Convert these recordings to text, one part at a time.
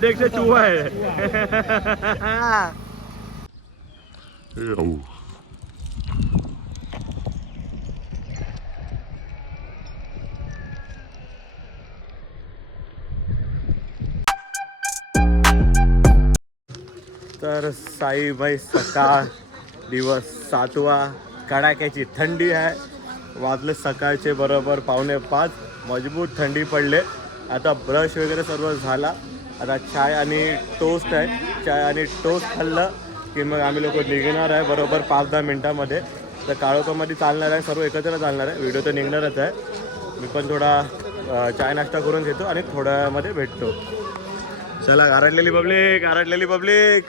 देख से चूहा है। तर साईबाई सकाळ दिवस 7वा कडाक्याची थंडी आहे. वाजले सकाळचे बरोबर 4:45. मजबूत थंडी पडले. आता ब्रश वगैरे सर्व झाला. आता चाय आणि टोस्ट आहे. चाय आणि टोस्ट खाल्लं की मग आम्ही लोक निघणार आहे बरोबर 5-10 मिनटामध्ये. तर काळोखामध्ये चालणार आहे, सर्व एकत्र चालणार आहे. व्हिडिओ तर निघणारच आहे. मी पण थोडा चाय नाश्ता करून घेतो आणि थोड्यामध्ये भेटतो. चला गारडलेली पब्लिक.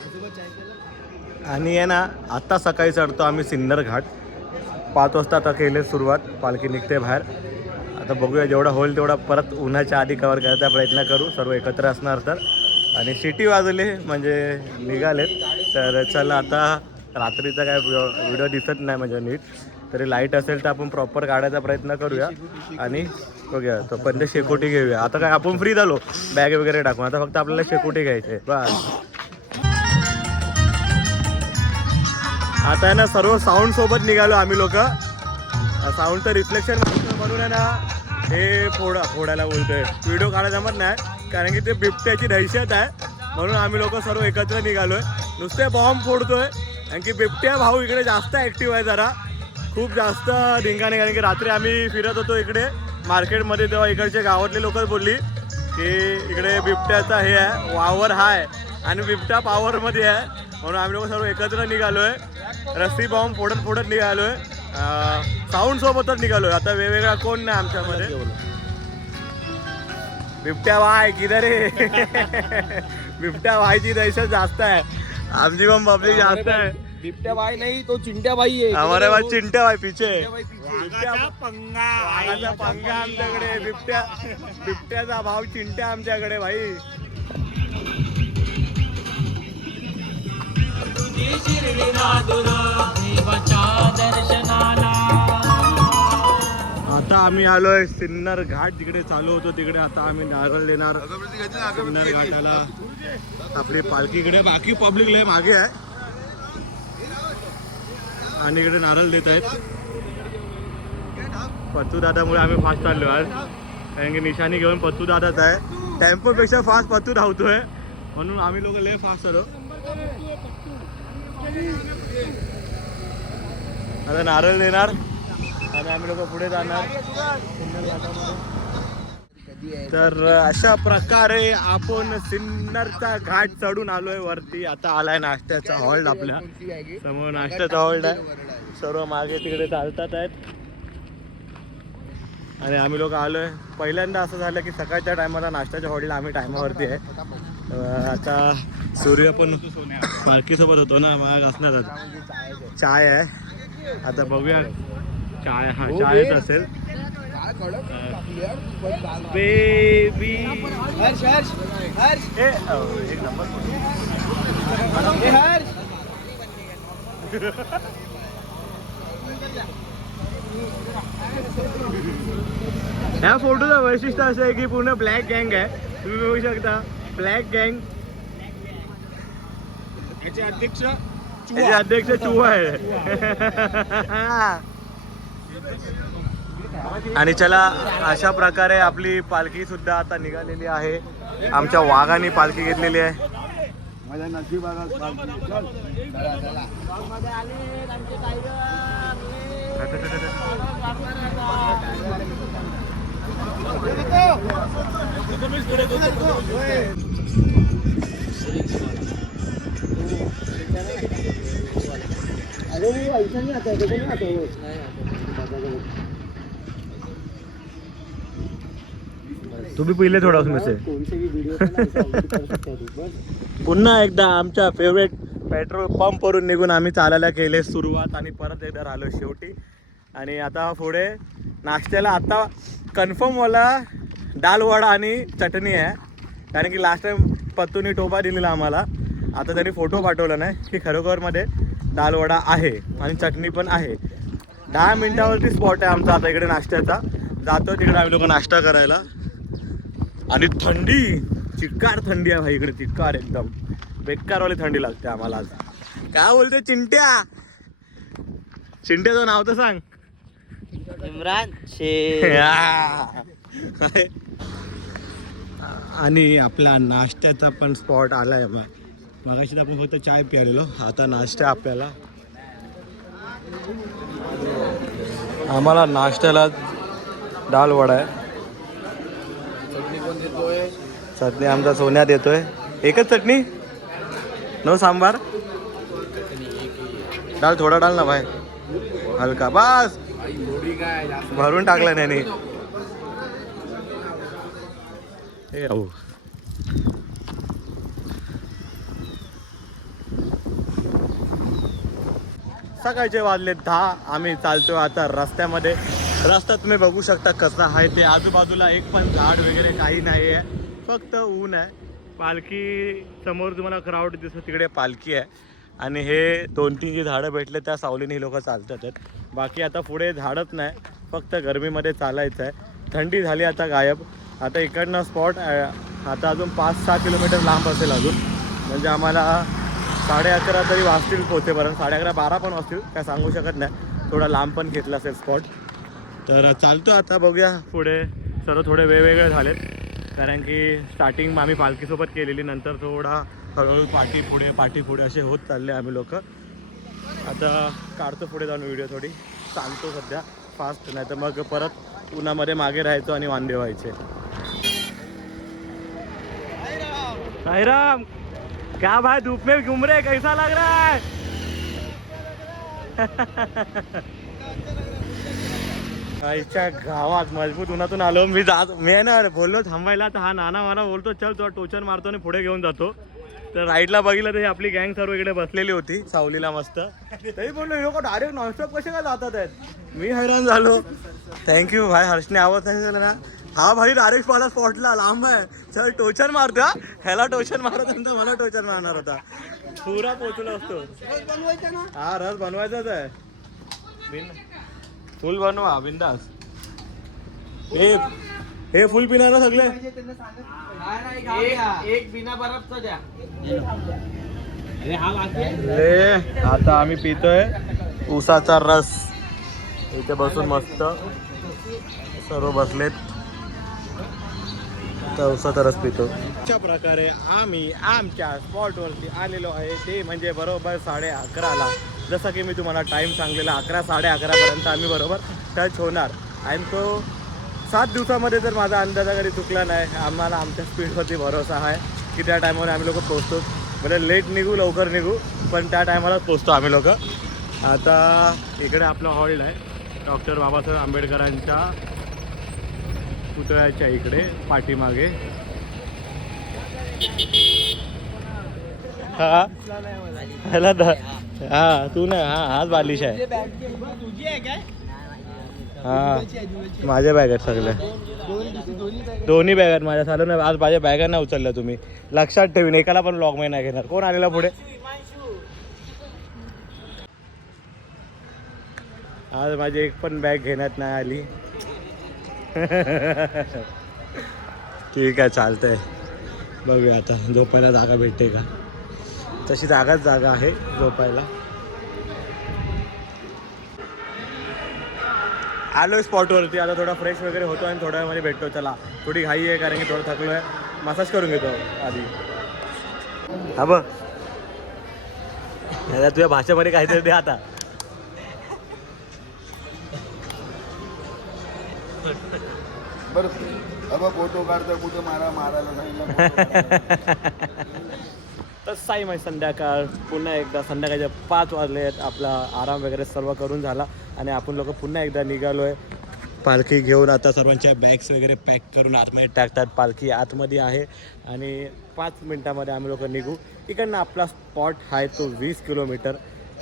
आणि आहे ना, आत्ता सकाळी चढतो आम्ही सिन्नर घाट. 5 वाजता आता केले सुरुवात. पालखी निघते बाहेर. आता बघूया जेवढा होईल तेवढा परत उन्हाच्या आधी कवर करायचा प्रयत्न करू, सर्व एकत्र असणार तर. आणि सिटी वाजले म्हणजे निघालेत. तर चला आता रात्रीचा काय व्हिडिओ दिसत नाही म्हणजे नीट, तरी लाईट असेल तर आपण प्रॉपर काढायचा प्रयत्न करूया. आणि बघूया तो पण शेकोटी घेऊया. आता काय आपण फ्री झालो बॅग वगैरे टाकून, आता फक्त आपल्याला शेकोटी घ्यायची आहे बस. आता आहे ना सर्व साऊंड सोबत निघालो आम्ही लोक. साऊंडचं रिफ्लेक्शन म्हणून आहे ना हे फोडायला बोलतोय. व्हिडिओ काढायला जमत नाही कारण की ते बिबट्याची दहशत आहे, म्हणून आम्ही लोक सर्व एकत्र निघालोय. नुसते बॉम्ब फोडतोय कारण की बिबट्या भाऊ इकडे जास्त ॲक्टिव्ह आहे, जरा खूप जास्त धिंगाणे. कारण की रात्री आम्ही फिरत होतो इकडे मार्केटमध्ये, तेव्हा इकडचे गावातले लोकच बोलली की इकडे बिबट्याचा हे आहे, वावर हा आहे आणि बिबट्या पॉवरमध्ये आहे. म्हणून आम्ही लोक सर्व एकत्र निघालोय. रस्सी बॉम्ब फोडत निघालोय. साऊंड सोबतच निघालोय. आता वेगवेगळा कोण नाही आमच्यामध्ये. बिबट्या भाई किधर रे? बिबट्या भाईची दहशत जास्त आहे, आमची पण पब्लिक जास्त आहे. बिबट्या भाई नहीं तो चिंट्या भाई है. हमारे पास चिंट्या भाई पीछे. वाघाचा पंगा आमच्याकडे. बिबट्याचा भाव चिंट्या आमच्याकडे भाई. आता आम्ही आलोय सिन्नर घाट. तिकडे चालू होतो तिकडे. आता आम्ही नारळ देणार सिन्नर घाटाला. आपली पालखी इकडे, बाकी पब्लिक लय मागे आहे आणि इकडे नारळ देत आहेत. पत्तू दादामुळे आम्ही फास्ट चाललो आहे कारण की निशाणी घेऊन पत्तू दादाच आहे. टेम्पोपेक्षा फास्ट पत्तू धावतोय म्हणून आम्ही लोक लय फास्ट आलो. आता नारळ देणार आणि आम्ही लोक पुढे जाणार. तर अशा प्रकारे आपण सिन्नरचा घाट चढून आलोय वरती. आता आलाय नाश्त्याचा हॉल्ट. आपल्या समोर नाश्त्याचा हॉल्ट आहे. सर्व मागे तिकडे चालतात आहेत आणि आम्ही लोक आलोय. पहिल्यांदा असं झालं की सकाळच्या टायमाला नाश्त्याच्या हॉल्टला आम्ही टायमावरती आहे. आता सूर्य पण पालखीसोबत होतो ना, मग असणारच. चाय आहे. आता बघूया चाय. हा चायच असेल. बेबी एक नंबर. ह्या फोटोचं वैशिष्ट्य असं आहे की पूर्ण ब्लॅक गँग आहे. तुम्ही बघू शकता ब्लॅक गँग. याचे अध्यक्ष चूहा आहे. आणि चला अशा प्रकारे आपली पालखी सुद्धा आता निघालेली आहे. आमच्या वाघाने पालखी घेतलेली आहे. तू भी पहिले थोडा उसमें से. पुन्हा एकदा आमच्या फेवरेट पेट्रोल पंप वरून निघून आम्ही चालायला केले सुरुवात आणि परत एकदा आलो शेवटी. आणि आता पुढे नाश्त्याला आता कन्फर्म वाला दाल वडा आणि चटणी आहे. कारण की लास्ट टाइम पत्तूनी टोपा दिलेला आम्हाला. आता त्यांनी फोटो पाठवला नाही की खरोखरमध्ये दाल वडा आहे आणि चटणी पण आहे. 10 मिनिटावरती स्पॉट आहे आमचा आता इकडे नाश्त्याचा. जातो तिकडे आम्ही लोक नाश्ता करायला. आणि थंडी, चिक्कार थंडी आहे भाई इकडे, चिक्कार एकदम बेकारवाली थंडी लागते आम्हाला आज. काय बोलते चिंट्या? चिंट्याचं नाव तर सांग. इम्रान शेख. आणि आपला नाश्त्याचा पण स्पॉट आलाय. मगाशी तर आपण फक्त चाय प्यालेलो, आता नाश्ता आपल्याला. आम्हाला नाश्त्याला डाल वडा आहे. चटणी आमचा सोन्या देतोय. एकच चटणी, नो सांबार. डाल थोडा डाल ना भाई, हलका बस. भरून टाकलं नाही. हे अहो सकाळचे वाजले 10. आम्ही चालतोय आता रस्त्यामध्ये. रस्ता तुम्ही बघू शकता कसा आहे ते. आजूबाजूला एक पण झाड वगैरे काही नाही आहे, फक्त ऊन आहे. पालखी समोर तुम्हाला क्राऊड दिसतो, तिकडे पालखी आहे. आणि हे 2-3 जी झाडं भेटले त्या सावलीने ही लोक चालतात आहेत. बाकी आता पुढे झाडच नाही, फक्त गरमीमध्ये चालायचं आहे. थंडी झाली आता गायब. आता इकडनं स्पॉट आता अजून 5-6 किलोमीटर लांब असेल अजून. म्हणजे आम्हाला 11:30 तरी वाजतील पोहोचेपर्यंत. 11:30-12 पण वाजतील, काय सांगू शकत नाही. थोडा लांब पण घेतला असेल स्पॉट. तर चालतो आता, बघूया पुढे. सर्व थोडे वेगवेगळे झालेत, कारण की स्टार्टिंग आम्ही पालखीसोबत केलेली, नंतर थोडा हळूहळू पाठी पुढे असे होत चालले आम्ही लोक. आता काढतो पुढे जाऊन व्हिडिओ. थोडी चालतो सध्या फास्ट, नाही तर मग परत उन्हामध्ये मागे राहायचो आणि वांदे व्हायचे. साईराम, क्या भाई धूप में घूम रहे, कैसा लग रहा है? आईच्या गावात मजबूत उन्हातून आलो मी. मी ना बोललो थांबायला, तर हा नाना मला बोलतो चल तुला टोचन मारतो आणि पुढे घेऊन जातो. तर राईडला बघितलं तर आपली गँग सर्व इकडे बसलेली होती सावलीला मस्त. तरी बोललो हे लोक डायरेक्ट नॉनस्टॉप कसे काय जातात आहेत. मी हैराण झालो. थँक्यू भाई, हर्षने आवाज सांगितलं ना. हा भाई डायरेक्ट मला स्पॉटला लांब आहे. चल टोचन मारतो. ह्याला टोचन मारत नंतर मला टोचन मारणार होता. पुरा पोचलो असतो. हा रस बनवायचाच आहे. फुल बनवा बिंदास. हे फुल पिणार ना सगळे. एक बिना बर्फचा द्या. आता आम्ही पितोय ऊसाचा रस. इथे बसून मस्त सर्व बसलेत, तर ऊसाचा रस पितो. अशा प्रकारे आम्ही आमच्या स्पॉटवरती आलेलो आहे. ते म्हणजे बरोबर 11:30ला. जसं की मी तुम्हाला टाईम सांगलेला 11-11:30पर्यंत आम्ही बरोबर टच होणार. आणि तो 7 दिवसामध्ये जर माझा अंदाजा जरी चुकला नाही, आम्हाला आमच्या स्पीडवरती भरोसा आहे की त्या टायमावर आम्ही लोक पोचतो. म्हणजे लेट निघू लवकर निघू, पण त्या टायमालाच पोचतो आम्ही लोक. आता इकडे आपला हॉल्ट आहे डॉक्टर बाबासाहेब आंबेडकरांच्या पुतळ्याच्या इकडे पाठीमागे. हा हा तू ना, हा हाच बालिश आहे. हा माझ्या बॅग आहेत सगळ्या, दोन्ही बॅग आहेत माझ्या. चालू नाही आज माझ्या बॅगा नाही उचलल्या तुम्ही, लक्षात ठेवीन. एकाला पण लॉग नाही घेणार. कोण आलेला पुढे? आज माझी एक पण बॅग घेण्यात नाही आली. ठीक आहे चालतंय, बघूया आता झोपायला जागा भेटते का. तशी जागाच जागा आहे झोपायला. आलो स्पॉटवरती. आता थोडा फ्रेश वगैरे होतो आणि थोड्या वेळामध्ये भेटतो. चला, थोडी घाई आहे कारण की थोडं थकलो आहे. मसाज करून घेतो आधी. हा बघ तुझ्या भाषेमध्ये काहीतरी दे आता. बरं फोटो काढतो कुठं मारायला सांगितलं. तर साई माहिती संध्याकाळ पुन्हा एकदा संध्याकाळच्या 5 वाजले आहेत. आपला आराम वगैरे सर्व करून झाला आणि आपण लोक पुन्हा एकदा निघालो आहे पालखी घेऊन. आता सर्वांच्या बॅग्स वगैरे पॅक करून आतमध्ये टाकतात. पालखी आतमध्ये आहे आणि 5 मिनटामध्ये आम्ही लोक निघू. इकडनं आपला स्पॉट आहे तो 20 किलोमीटर.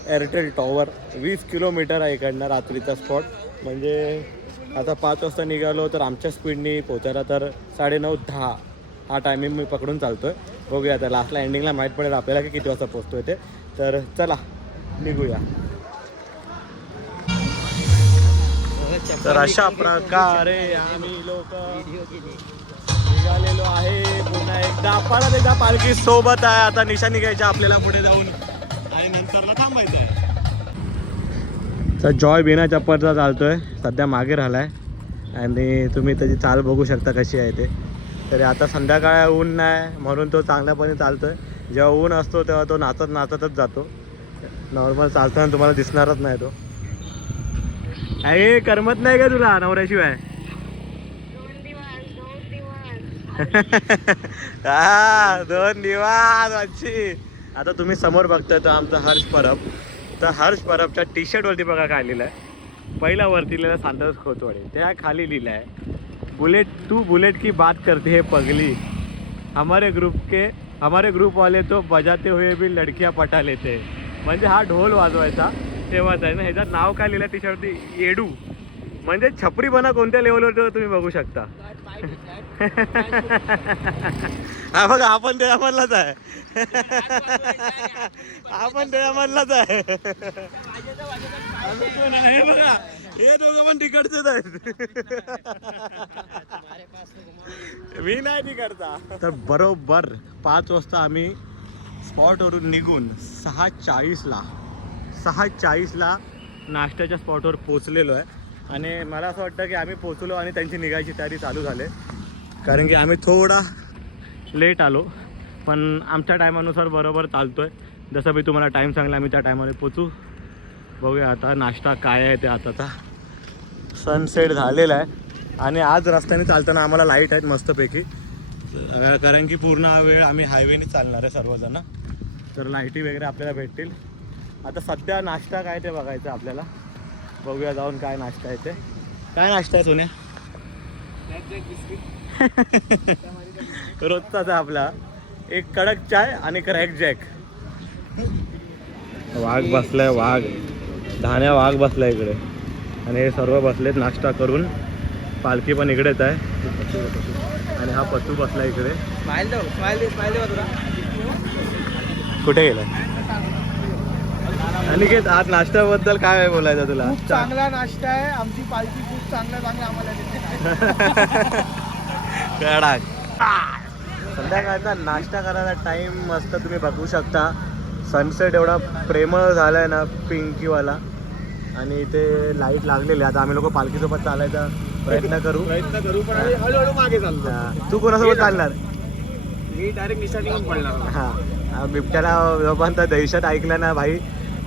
एअरटेल टॉवर 20 किलोमीटर आहे इकडनं रात्रीचा स्पॉट. म्हणजे आता 5 वाजता निघालो तर आमच्या स्पीडनी पोचायला तर 9:30-10 हा टायमिंग मी पकडून चालतो आहे. बघूया आता लास्टला एंडिंगला माहीत पडेल आपल्याला की किती वाजता पोचतो आहे ते. तर चला निघूया. तर अशा प्रकारे आम्ही लोक निघालेलो आहे पुन्हा एकदा परत एकदा पालखी सोबत आहे. आता निशाणी घ्यायची आपल्याला पुढे जाऊन आणि नंतरला थांबायचं आहे. तर जॉय बिना चप्पलचा चालतोय, सध्या मागे राहिलाय आणि तुम्ही त्याची चाल बघू शकता कशी आहे ते. तरी आता संध्याकाळ ऊन नाही म्हणून तो चांगल्यापणे चालतोय. जेव्हा ऊन असतो तेव्हा तो नाचत नाचतच जातो. नॉर्मल चालताना तुम्हाला दिसणारच नाही तो. अरे करमत नाही का तुला नवऱ्याशिवाय? हा 2 दिवस अच्छी. आता तुम्ही समोर बघताय तो आमचा हर्ष परब. तर हर्ष परबच्या टी शर्टवरती बघा काय लिहिलं आहे. पहिला वरती लिहिलं संतोष खोतवाडे, त्या खाली लिहिलं आहे बुलेट तू बुलेट की बात करते है पगली, हमारे ग्रुप वाले तो बजाते हुए भी लडकियां पटा लेते. म्हणजे हा ढोल वाजवायचा तेव्हाच आहे ना. ह्याच्यात नाव काय लिहिलं टी शर्टवरती? येडू. म्हणजे छपरीपणा कोणत्या लेवलवर तुम्ही बघू शकता. हा बघा आपण त्यामधलाच आहे. आपण त्यामधलाच आहे. हे बघा हे दोघं पण तिकडचेच आहेत. मी नाही तिकडचा. तर बरोबर 5 वाजता आम्ही स्पॉटवरून निघून 6:40ला नाश्त्याच्या स्पॉटवर पोचलेलो आहे. आणि मला असं वाटतं की आम्ही पोचलो आणि त्यांची निघायची तयारी चालू झाली, कारण की आम्ही थोडा लेट आलो पण आमच्या टायमानुसार बरोबर चालतो आहे. जसं मी तुम्हाला टाईम सांगला आम्ही त्या टायमाने पोचू. बघूया आता नाश्ता काय आहे ते. आता सनसेट झालेला आहे आणि आज रस्त्याने चालताना आम्हाला लाईट आहेत मस्तपैकी, कारण की पूर्ण वेळ आम्ही हायवेने चालणार आहे सर्वजण. तर लाईटी वगैरे आपल्याला भेटतील. आता सध्या नाश्ता काय ते बघायचं आपल्याला. बघूया जाऊन काय नाश्ता आहे ते. काय नाश्ता आहे सोन्या? रोजचाच आहे आपला. एक कडक चाय आणि क्रॅक जॅक. वाघ बसलाय, वाघ धाण्या वाघ बसलाय इकडे आणि हे सर्व बसलेत नाश्ता करून. पालखी पण इकडेच आहे आणि हा पत्तू बसला इकडे. कुठे गेला? अनिकेत आज नाश्त्याबद्दल काय बोलायचं तुला? खूप चांगला नाश्ता आहे. आमची पालखी खूप चांगला आम्हाला देते. संध्याकाळचा नाश्ता करायला टाइम मस्त तुम्ही बघू शकता. सनसेट एवढा प्रेमळ झाला आहे ना, पिंकीवाला. आणि इथे लाईट लागलेली. आता आम्ही लोक पालखीसोबत चालायचा प्रयत्न करू पण हळूहळू मागे चालतो. तू कोणासोबत चालणार? मी डायरेक्ट निशाणी पण पडणार. हा बिबट्याला जोपर्यंत दहशत ऐकलं ना भाई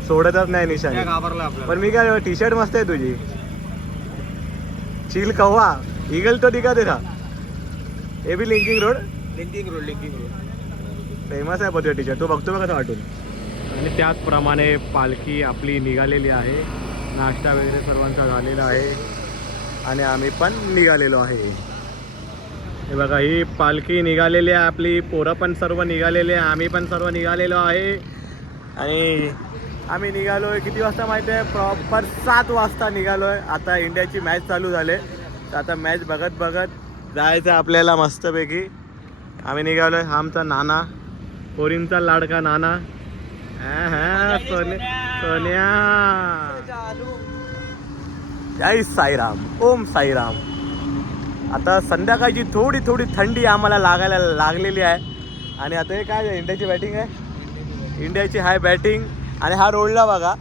सोडतच नाही निशाणी. घाबरला आपल्याला. पण मी काय टी शर्ट मस्त आहे तुझी. चील कव्वा ईगल तो दिखा दे था. हे बी लिंकिंग रोड फेमस आहे तुझ्या टी शर्ट. तो बघतो बघा कसं वाटून. आणि त्याचप्रमाणे पालखी आपली निघालेली आहे. नाश्ता वगैरे सर्वांचा झालेला आहे आणि आम्ही पण निघालेलो आहे. हे बघा ही पालखी निघालेली आहे आपली. पोरं पण सर्व निघालेले आहे, आम्ही पण सर्व निघालेलो आहे. आणि आम्ही निघालो आहे किती वाजता माहिती आहे? प्रॉपर 7 वाजता निघालो आहे. आता इंडियाची मॅच चालू झाली, तर आता मॅच बघत बघत जायचं आपल्याला मस्तपैकी. आम्ही निघालो आहे. हा आमचा नाना, पोरींचा लाडका नाना. सोन्या. जय साईराम, ओम साईराम. आता संध्याकाळची थोडी थोडी थंडी आम्हाला लागायला लागलेली आहे. आणि आता हे काय इंडियाची बॅटिंग आहे, इंडियाची हाय बॅटिंग. आणि हा रोडला बघा,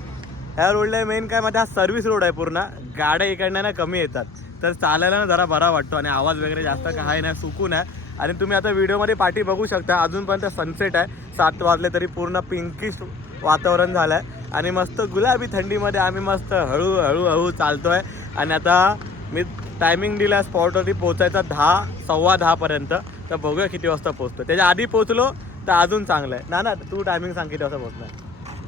ह्या रोडला मेन काय मध्ये हा सर्व्हिस रोड आहे पूर्ण. गाड्या इकडनं ना कमी येतात, तर चालायला ना जरा बरा वाटतो. आणि आवाज वगैरे जास्त काय नाही, सुकून आहे. आणि तुम्ही आता व्हिडिओमध्ये पाठी बघू शकता, अजूनपर्यंत सनसेट आहे. 7 वाजले तरी पूर्ण पिंकिश वातावरण झालं आहे. आणि मस्त गुलाबी थंडीमध्ये आम्ही मस्त हळूहळू चालतो आहे. आणि आता मी टायमिंग दिला स्पॉटवरती पोचायचा 10, 10:15पर्यंत. तर बघूया किती वाजता पोचतो. त्याच्या आधी पोचलो तर अजून चांगलं आहे. ना तू टायमिंग सांग किती वाजता पोचणार?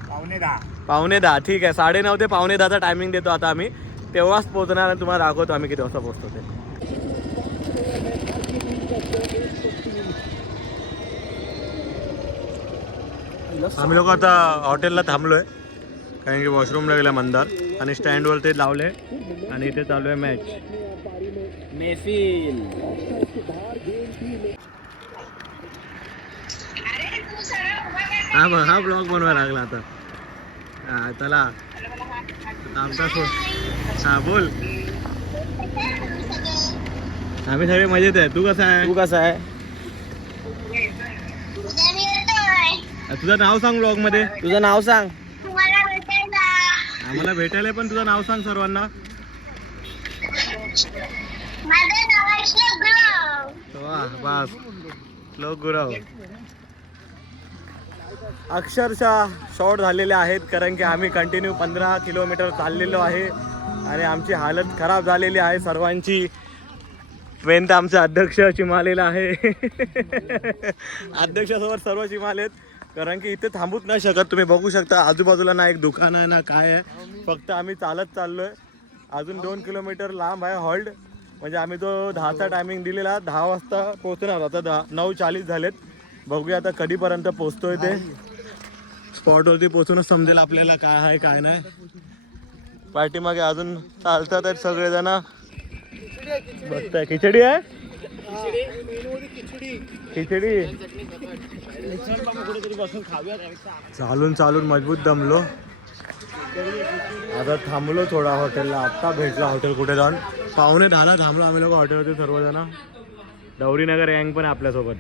9:15. ठीक आहे, 9:30 ते 9:15चा टायमिंग देतो आता आम्ही. तेव्हाच पोचणार आणि तुम्हाला दाखवतो आम्ही किती वाजता पोचतो ते. आम्ही लोक आता हॉटेलला थांबलो आहे, कारण की वॉशरूमला गेला मंदार. आणि स्टँडवर ते लावले आणि इथे चालू आहे मॅच. मेफिल हा ब्लॉग बनवायला लागला आता. चला आमचा हा बोल. आम्ही सगळे मजेत आहे. तू कसा आहे? तू कसा आहे? तुझं नाव सांग ब्लॉग मध्ये. तुझं नाव सांग. आम्हाला भेटायला पण तुझं नाव सांग सर्वांना. वा, बस लोक गुरव. अक्षरशः शॉर्ट झालेले आहेत कारण की आम्ही कंटिन्यू 15 किलोमीटर चाललेलो आहे आणि आमची हालत खराब झालेली आहे सर्वांची. मेन तर आमचे अध्यक्ष चिमालेला आहे. अध्यक्षासोबत सर्व चिमालेत कारण की इथे थांबूच नाही शकत. तुम्ही बघू शकता आजूबाजूला ना एक दुकान आहे ना काय आहे. फक्त आम्ही चालत चाललोय. अजून 2 किलोमीटर लांब आहे हॉल्ट. म्हणजे आम्ही तो 10चा टायमिंग दिलेला 10 वाजता पोहोचणार होता. 9:40 झालेत. बघूया आता कधीपर्यंत पोहोचतोय ते. स्पॉटवरती पोहोचूनच समजेल आपल्याला काय आहे काय नाही. पाठीमागे अजून चालतात आहेत सगळेजण. बघताय खिचडी आहे. खिचडी चालून चालून मजबूत दमलो. आता थांबलो थोडा हॉटेलला. आत्ता भेटला हॉटेल कुठे जाऊन. 9:45 थांबलो आम्ही लोक हॉटेलवरती सर्वजण. डवरीनगर गँग पण आपल्यासोबत.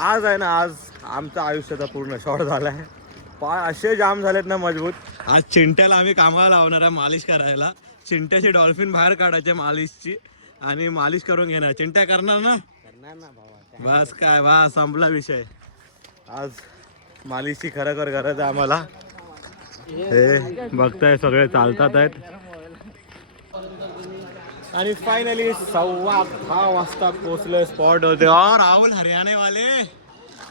आज आहे ना, आज आमचा आयुष्याचा पूर्ण शॉर्ट झाला आहे. पाय असे जाम झालेत ना मजबूत. आज चिंट्याला आम्ही कामाला लावणार आहे मालिश करायला. चिंट्याची डॉल्फिन बाहेर काढायची मालिशची आणि मालिश करून घेणार. चिंट्या करणार ना? बस काय वा संपला विषय. आज मालिशची खरोखर गरज आहे आम्हाला. हे बघताय सगळे चालतात आहेत. आणि फायनली 6:15 वाजता पोहोचलोय स्पॉट होते. और राहुल हरियाणे वाले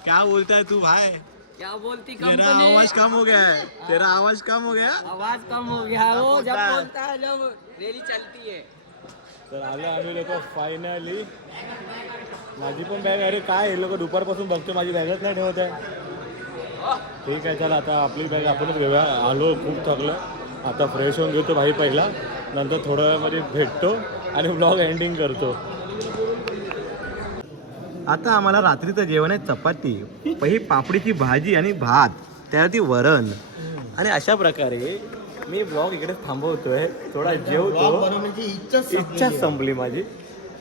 क्या बोलता है तू भाई? क्या बोलती तेरा आवाज कम हो गया है. तेरा आवाज कम हो गया. आवाज कम हो गया वो जब बोलता है जब रेली चलती है. तर आले आम्ही लोक फायनली. माझी पण बॅग. अरे काय हे लोक दुपारपासून बघतो माझी बॅगच नाही ठेवत आहे. ठीक आहे चला आता आपली बॅग आपणच घेऊया. आलो खूप थकलं. आता फ्रेश होऊन घेतो भाई पहिला. नंतर थोड्या वेळामध्ये भेटतो आणि ब्लॉग एंडिंग करतो. आता आम्हाला रात्रीचं जेवण आहे चपाती, ही पापडीची भाजी आणि भात, त्यावरती वरण. आणि अशा प्रकारे मी ब्लॉग इकडे थांबवतोय. थोडा जेवतो. इच्छा संपली माझी.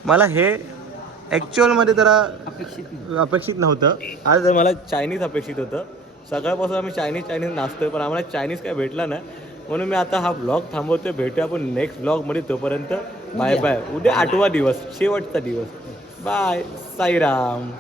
मला हे ॲक्च्युअलमध्ये जरा अपेक्षित नव्हतं. आज मला चायनीज अपेक्षित होतं. सकाळपासून आम्ही चायनीज नाचतोय पण आम्हाला चायनीज काय भेटला नाही. म्हणून मी आता हा ब्लॉग थांबवतोय. भेटूया आपण नेक्स्ट ब्लॉगमध्ये. तोपर्यंत बाय बाय. उद्या 8वा दिवस, शेवटचा दिवस. बाय. साईराम.